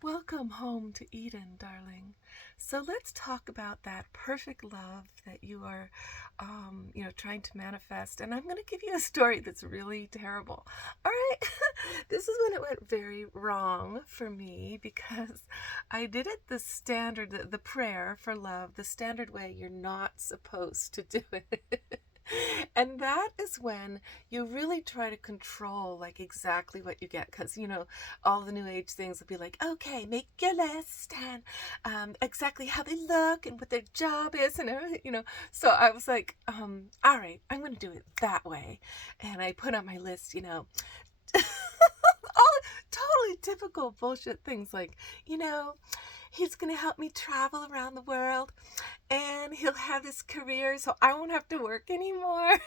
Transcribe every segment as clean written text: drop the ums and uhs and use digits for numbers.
Welcome home to Eden, darling. So let's talk about that perfect love that you are, trying to manifest. And I'm going to give you a story that's really terrible. All right. This is when it went very wrong for me because I did it the standard, the prayer for love, the standard way you're not supposed to do it. And that is when you really try to control like exactly what you get, because all the new age things will be like, okay, make your list and exactly how they look and what their job is and everything, So I was like, all right, I'm going to do it that way. And I put on my list, all totally typical bullshit things like, he's going to help me travel around the world and he'll have this career so I won't have to work anymore.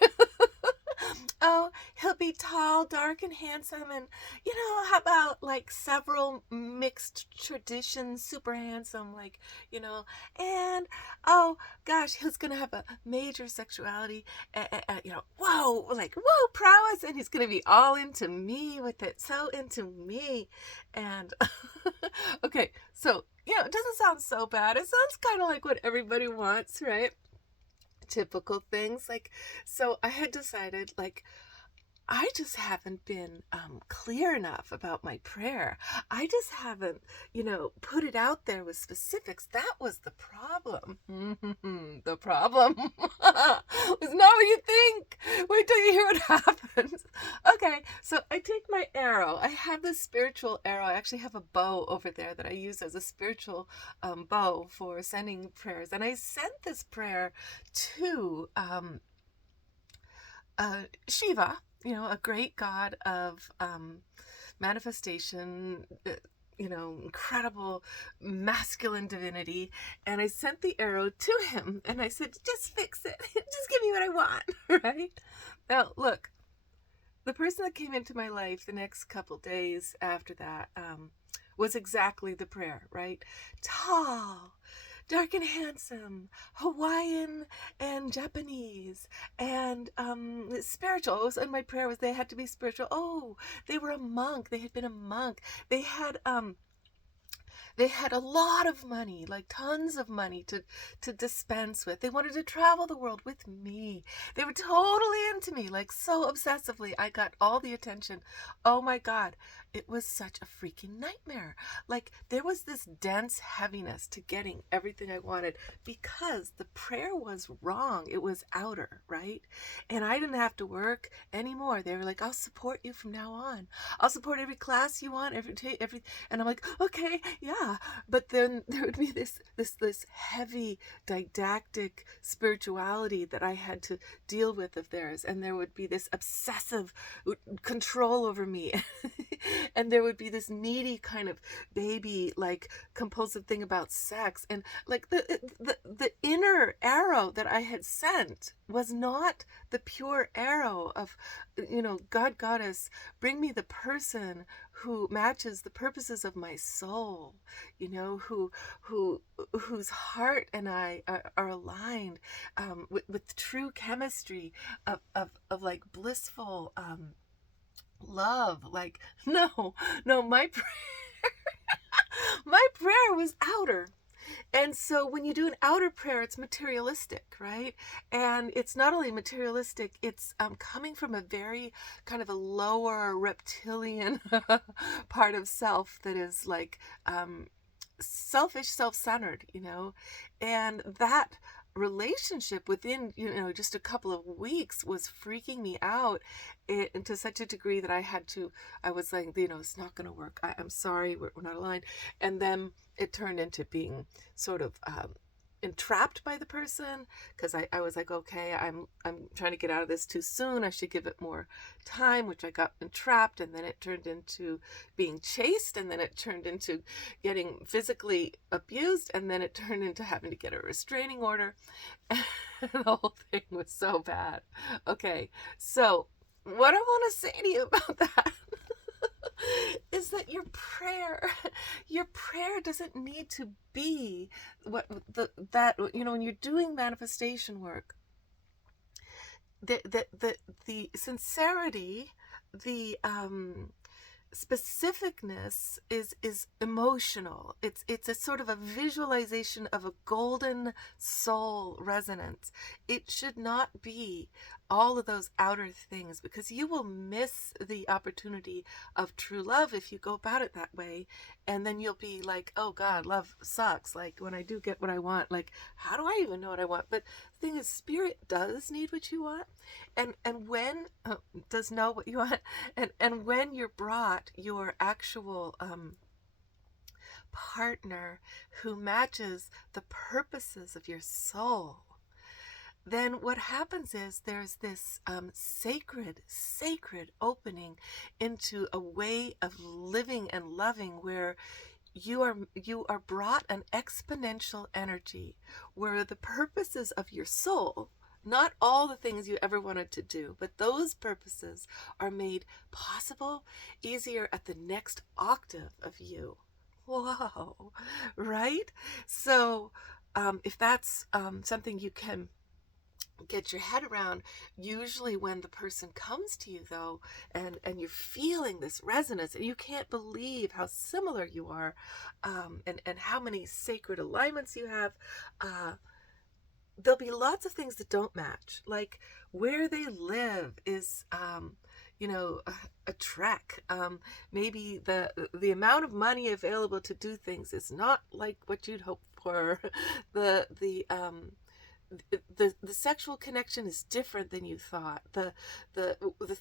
Oh, he'll be tall, dark, and handsome. And, how about like several mixed traditions, super handsome, like, and oh gosh, he's going to have a major sexuality, whoa, like, whoa, prowess. And he's going to be all into me with it, so into me. And, okay, so, it doesn't sound so bad. It sounds kind of like what everybody wants, right? Typical things. Like, so I had decided, like, I just haven't been clear enough about my prayer. I just haven't, put it out there with specifics. That was the problem. The problem was not what you think. Wait till you hear what happens. Okay, so I take my arrow. I have this spiritual arrow. I actually have a bow over there that I use as a spiritual bow for sending prayers. And I sent this prayer to Shiva, a great god of manifestation, incredible masculine divinity. And I sent the arrow to him and I said, just fix it. Just give me what I want, right? Now, look, the person that came into my life the next couple days after that was exactly the prayer, right? Tall, dark and handsome, Hawaiian and Japanese, and spiritual. And my prayer was they had to be spiritual. Oh, they were a monk. They had been a monk. They had a lot of money, like tons of money to dispense with. They wanted to travel the world with me. They were totally into me, like so obsessively. I got all the attention. Oh my God, it was such a freaking nightmare. Like there was this dense heaviness to getting everything I wanted because the prayer was wrong. It was outer, right? And I didn't have to work anymore. They were like, I'll support you from now on. I'll support every class you want, every and I'm like, okay, yeah. But then there would be this heavy didactic spirituality that I had to deal with of theirs, and there would be this obsessive control over me. And there would be this needy kind of baby like compulsive thing about sex, and like the inner arrow that I had sent was not the pure arrow of God, goddess, bring me the person who matches the purposes of my soul, who whose heart and I are aligned with true chemistry of like blissful love. Like no, my my prayer was outer. And so when you do an outer prayer, it's materialistic, right? And it's not only materialistic, it's coming from a very kind of a lower reptilian part of self that is like selfish, self-centered, and that relationship within just a couple of weeks was freaking me out, to such a degree that I was like, it's not going to work. I'm sorry, we're not aligned. And then it turned into being sort of entrapped by the person, because I was like, okay, I'm trying to get out of this too soon. I should give it more time, which I got entrapped, and then it turned into being chased, and then it turned into getting physically abused, and then it turned into having to get a restraining order. And the whole thing was so bad. Okay, so what I want to say to you about that is that your prayer doesn't need to be when you're doing manifestation work, the sincerity, the specificness is emotional. It's a sort of a visualization of a golden soul resonance. It should not be all of those outer things, because you will miss the opportunity of true love if you go about it that way. And then you'll be like, oh God, love sucks. Like, when I do get what I want, like, how do I even know what I want? But the thing is, spirit does need what you want, and when does know what you want, and when you're brought your actual partner who matches the purposes of your soul, then what happens is there's this sacred opening into a way of living and loving, where you are brought an exponential energy, where the purposes of your soul, not all the things you ever wanted to do, but those purposes are made possible, easier at the next octave of you. Whoa, right? So if that's something you can get your head around, usually when the person comes to you though, and you're feeling this resonance, and you can't believe how similar you are, and how many sacred alignments you have, there'll be lots of things that don't match, like where they live is a trek. Maybe the amount of money available to do things is not like what you'd hope for. The sexual connection is different than you thought. The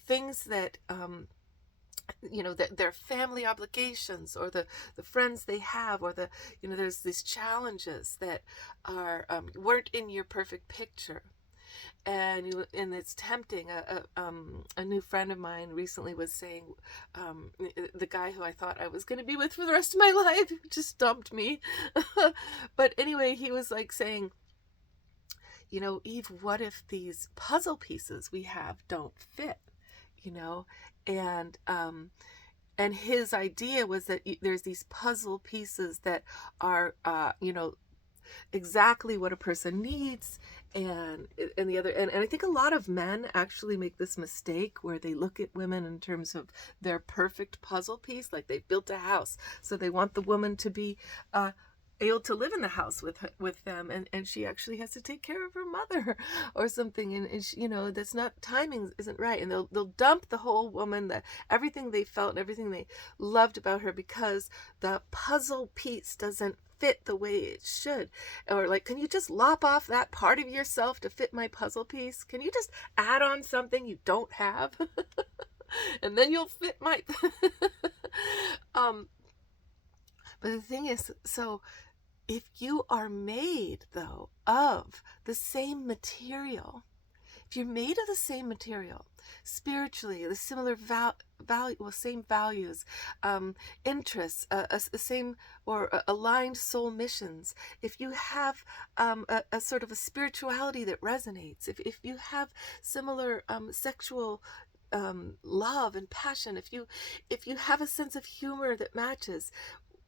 things that that their family obligations, or the friends they have, or there's these challenges that are weren't in your perfect picture. And it's tempting. A new friend of mine recently was saying, the guy who I thought I was going to be with for the rest of my life just dumped me. But anyway, he was like saying, Eve, what if these puzzle pieces we have don't fit? And his idea was that there's these puzzle pieces that are exactly what a person needs, and the other, and I think a lot of men actually make this mistake where they look at women in terms of their perfect puzzle piece, like they built a house, so they want the woman to be able to live in the house with them, and she actually has to take care of her mother or something, and she, that's not, timing isn't right, and they'll dump the whole woman, everything they felt and everything they loved about her, because the puzzle piece doesn't fit the way it should. Or like, can you just lop off that part of yourself to fit my puzzle piece? Can you just add on something you don't have? And then you'll fit my but the thing is, so if you are made, though, of the same material, if you're made of the same material, spiritually, the similar same values, interests, the same or aligned soul missions, if you have a sort of a spirituality that resonates, if you have similar sexual love and passion, if you have a sense of humor that matches,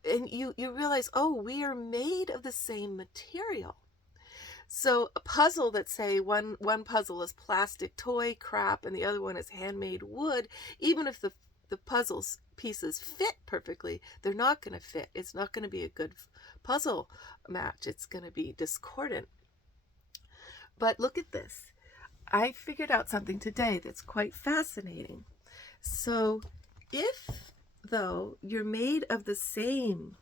and you realize, oh, we are made of the same material. So a puzzle that, say, one puzzle is plastic toy crap and the other one is handmade wood, even if the puzzle's pieces fit perfectly, they're not going to fit. It's not going to be a good puzzle match. It's going to be discordant. But look at this. I figured out something today that's quite fascinating. So if, though, you're made of the same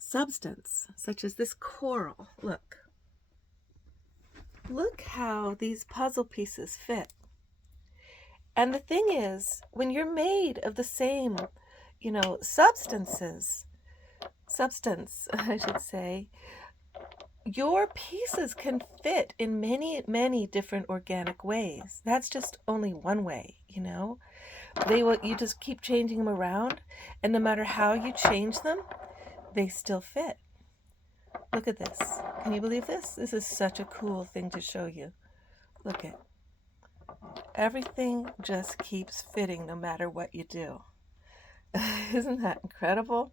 substance, such as this coral, look how these puzzle pieces fit. And the thing is, when you're made of the same substance, I should say, your pieces can fit in many, many different organic ways. That's just only one way, you just keep changing them around, and no matter how you change them, they still fit. Look at this. Can you believe this? This is such a cool thing to show you. Look at everything just keeps fitting no matter what you do. Isn't that incredible?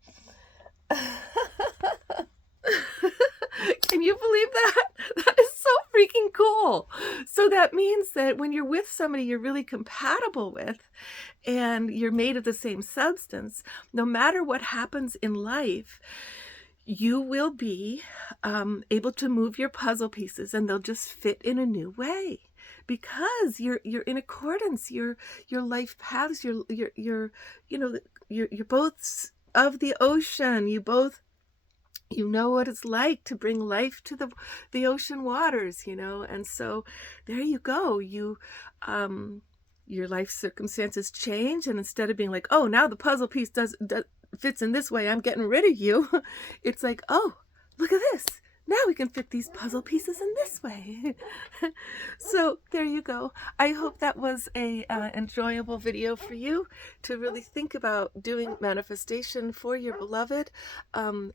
Can you believe that? That is so freaking cool. So that means that when you're with somebody you're really compatible with and you're made of the same substance, no matter what happens in life, you will be able to move your puzzle pieces and they'll just fit in a new way because you're in accordance, your life paths, you're you know you're both of the ocean. You know what it's like to bring life to the ocean waters, and so there you go. Your life circumstances change, and instead of being like, oh, now the puzzle piece does fits in this way, I'm getting rid of you, it's like, oh, look at this, now we can fit these puzzle pieces in this way. So there you go. I hope that was a enjoyable video for you to really think about doing manifestation for your beloved, and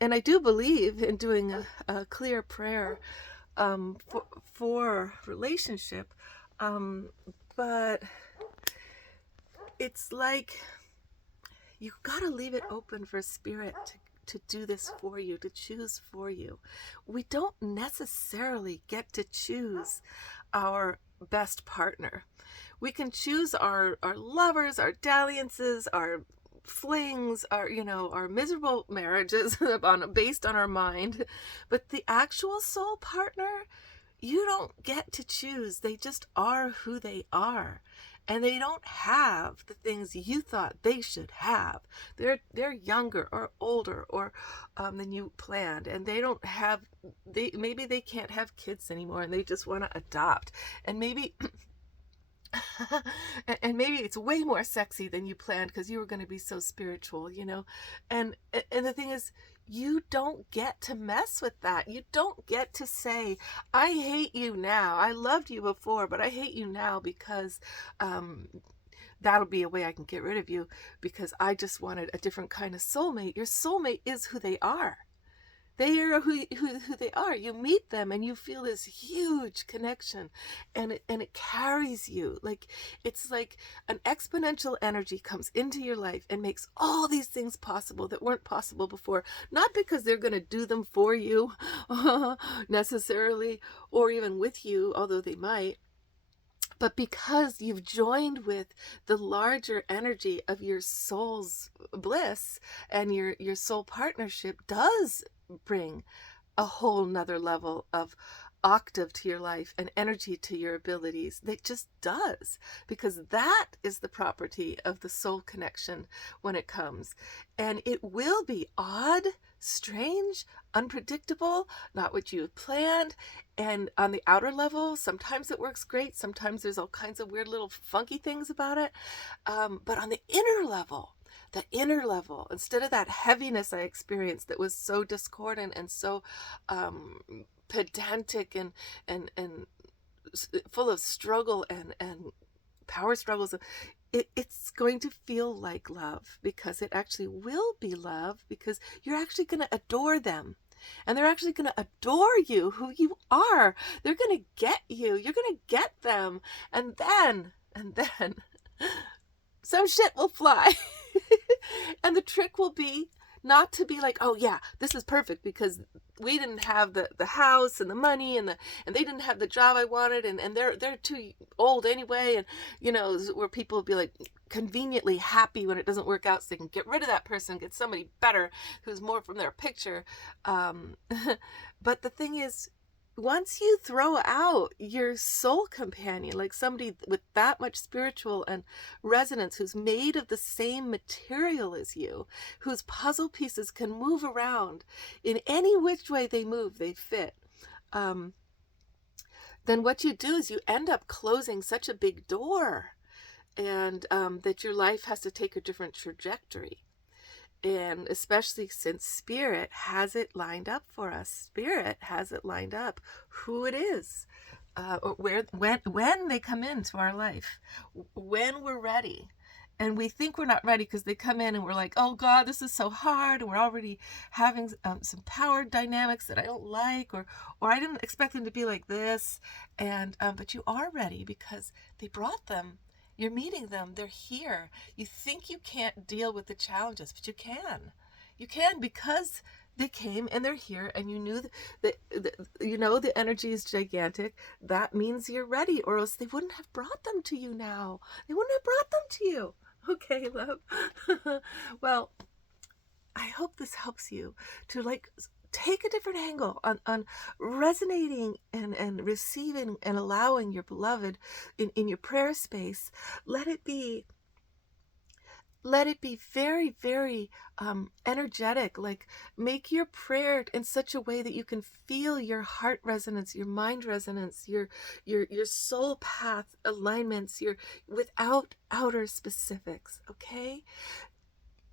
I do believe in doing a clear prayer for relationship, but it's like you gotta leave it open for spirit to do this for you, to choose for you. We don't necessarily get to choose our best partner. We can choose our lovers, our dalliances, our flings, our miserable marriages based on our mind, but the actual soul partner, you don't get to choose. They just are who they are. And they don't have the things you thought they should have. They're younger or older or than you planned, and maybe they can't have kids anymore, and they just want to adopt, and maybe and maybe it's way more sexy than you planned because you were going to be so spiritual, and the thing is, you don't get to mess with that. You don't get to say, I hate you now. I loved you before, but I hate you now because that'll be a way I can get rid of you because I just wanted a different kind of soulmate. Your soulmate is who they are. They are who they are. You meet them and you feel this huge connection, and it carries you. Like, it's like an exponential energy comes into your life and makes all these things possible that weren't possible before. Not because they're going to do them for you necessarily, or even with you, although they might, but because you've joined with the larger energy of your soul's bliss, and your soul partnership does bring a whole nother level of octave to your life and energy to your abilities. It just does, because that is the property of the soul connection when it comes. And it will be odd, strange, unpredictable, not what you had planned. And on the outer level, sometimes it works great. Sometimes there's all kinds of weird little funky things about it. But on the inner level, instead of that heaviness I experienced that was so discordant and so pedantic and full of struggle and power struggles, it's going to feel like love, because it actually will be love, because you're actually going to adore them. And they're actually going to adore you, who you are. They're going to get you. You're going to get them. And then some shit will fly. And the trick will be not to be like, oh yeah, this is perfect because we didn't have the house and the money and they didn't have the job I wanted, and they're too old anyway, and where people will be like conveniently happy when it doesn't work out so they can get rid of that person, get somebody better who's more from their picture. But the thing is, once you throw out your soul companion, like somebody with that much spiritual and resonance, who's made of the same material as you, whose puzzle pieces can move around in any which way they move, they fit, then what you do is you end up closing such a big door, and that your life has to take a different trajectory. And especially since Spirit has it lined up for us. Spirit has it lined up who it is, when they come into our life, when we're ready. And we think we're not ready because they come in and we're like, oh God, this is so hard, and we're already having some power dynamics that I don't like, or I didn't expect them to be like this. And but you are ready because they brought them. You're meeting them. They're here. You think you can't deal with the challenges, but you can. You can, because They came and they're here, and you knew the energy is gigantic. That means you're ready, or else they wouldn't have brought them to you now. They wouldn't have brought them to you. Okay, love. Well, I hope this helps you to like take a different angle on resonating and receiving and allowing your beloved in your prayer space. Let it be very, very energetic. Like, make your prayer in such a way that you can feel your heart resonance, your mind resonance, your soul path alignments, your without outer specifics. Okay,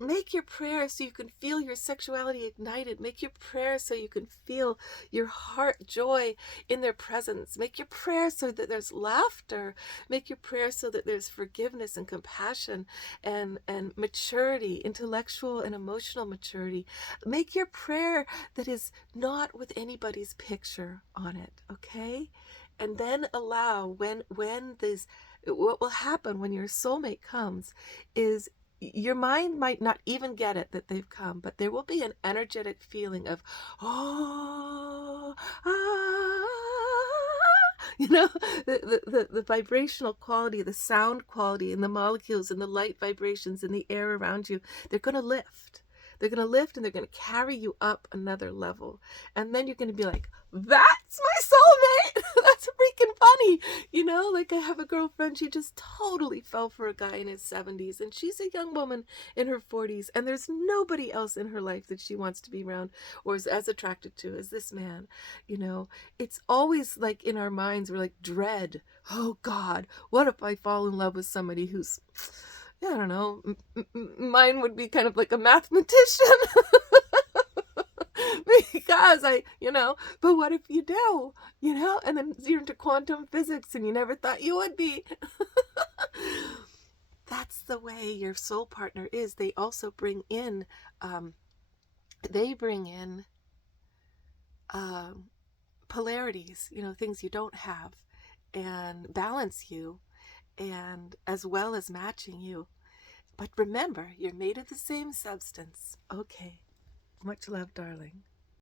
make your prayer so you can feel your sexuality ignited. Make your prayer so you can feel your heart joy in their presence. Make your prayer so that there's laughter. Make your prayer so that there's forgiveness and compassion and maturity, intellectual and emotional maturity. Make your prayer that is not with anybody's picture on it, okay? And then allow when this, what will happen when your soulmate comes is your mind might not even get it that they've come, but there will be an energetic feeling of, oh, the vibrational quality, the sound quality, and the molecules and the light vibrations in the air around you. They're going to lift. They're going to lift, and they're going to carry you up another level. And then you're going to be like, that's my soulmate. That's freaking funny. Like, I have a girlfriend, she just totally fell for a guy in his 70s, and she's a young woman in her 40s, and there's nobody else in her life that she wants to be around or is as attracted to as this man. It's always like in our minds, we're like, dread. Oh God, what if I fall in love with somebody who's, I don't know, mine would be kind of like a mathematician. Because but what if you do, and then you're into quantum physics and you never thought you would be. That's the way your soul partner is. They also bring in, polarities, things you don't have, and balance you, and as well as matching you. But remember, you're made of the same substance. Okay. Much love, darling.